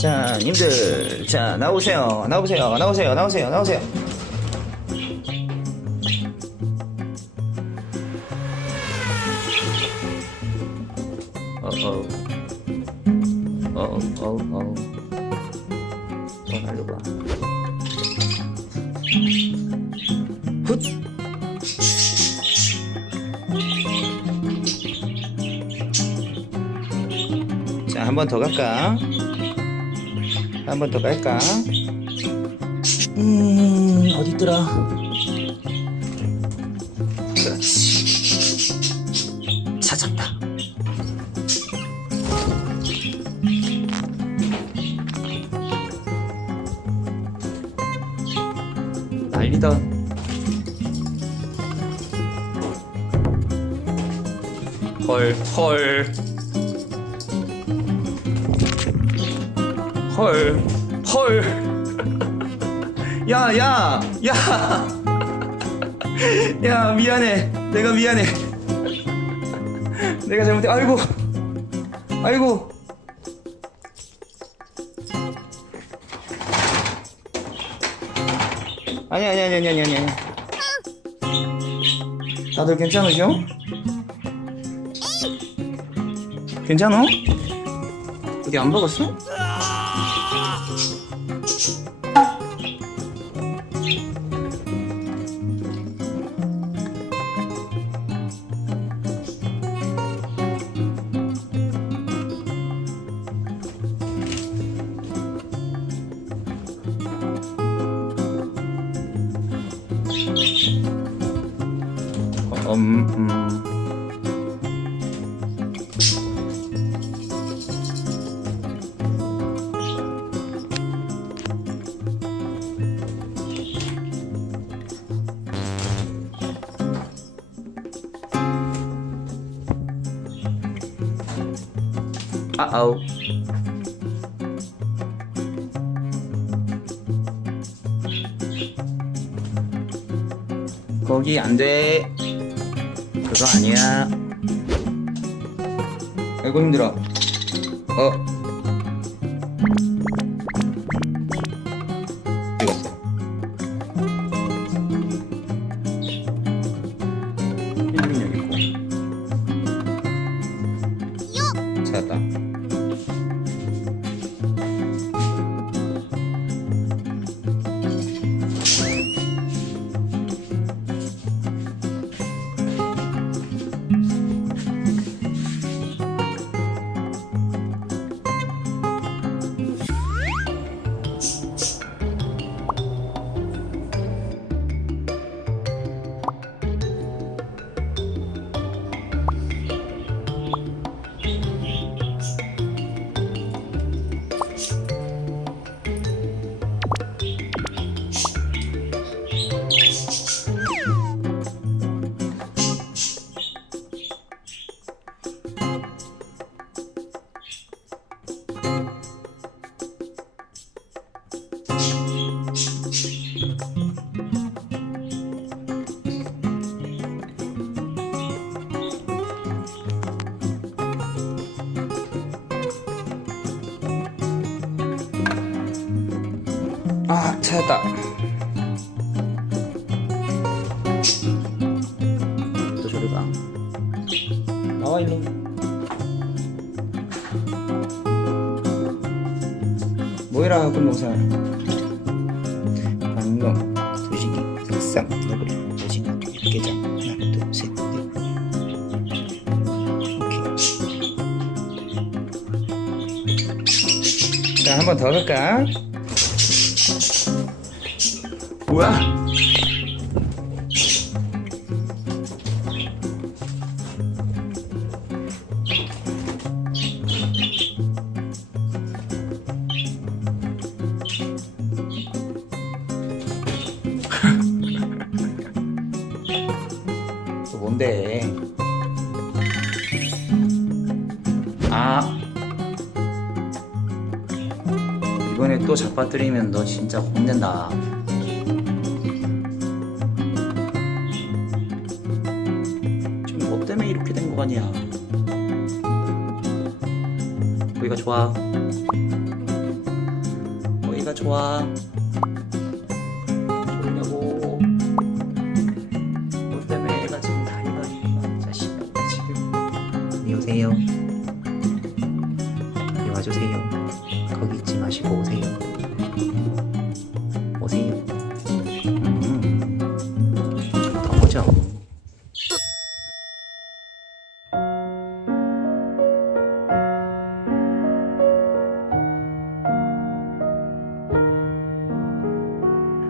자, 님들, 자, 나오세요. 나오세요. 나오세요. 나오세요. 나오세요. 어어. 어어, 어어, 어어. 어, 날려봐. 훗! 자, 한 번 더 갈까? 한 번더 갈까? 음, 어딨더라? 그렇지. 찾았다. 난리다. 헐, 헐. 헐, 헐. 야, 야, 야. 야, 미안해. 내가 미안해. 내가 잘못해. 아이고. 아이고. 아니, 아니, 아니, 아니, 아니, 아니. 다들 괜찮으셔? 괜찮어? 어디 안 먹었어? 음, 음. 아우. 거기 안 돼. 그거 아니야. 아이고 힘들어. 어. 아 찾았다. 또 저리 가 나와 일로. 뭐해라 군동산 방금 소식이 석삼. 너구리 오징어 육개장 하나 둘셋 넷. 오케이. 자 한 번더 갈까? 뭐야? 또 뭔데? 아 이번에 또 잡아뜨리면 너 진짜 혼낸다. 1번이야. 여기가 좋아. 여기가 좋아. 졸려고. 너 뭐 때문에 애가 지금 다리가 이래 자식 지금. 네 오세요. 네 와주세요. 거기 있지 마시고 오세요.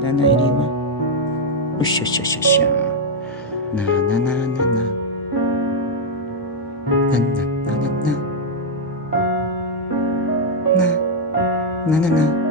7入りは？うしゃしゃしゃしゃ。ななななな。ななななな。な。ななな。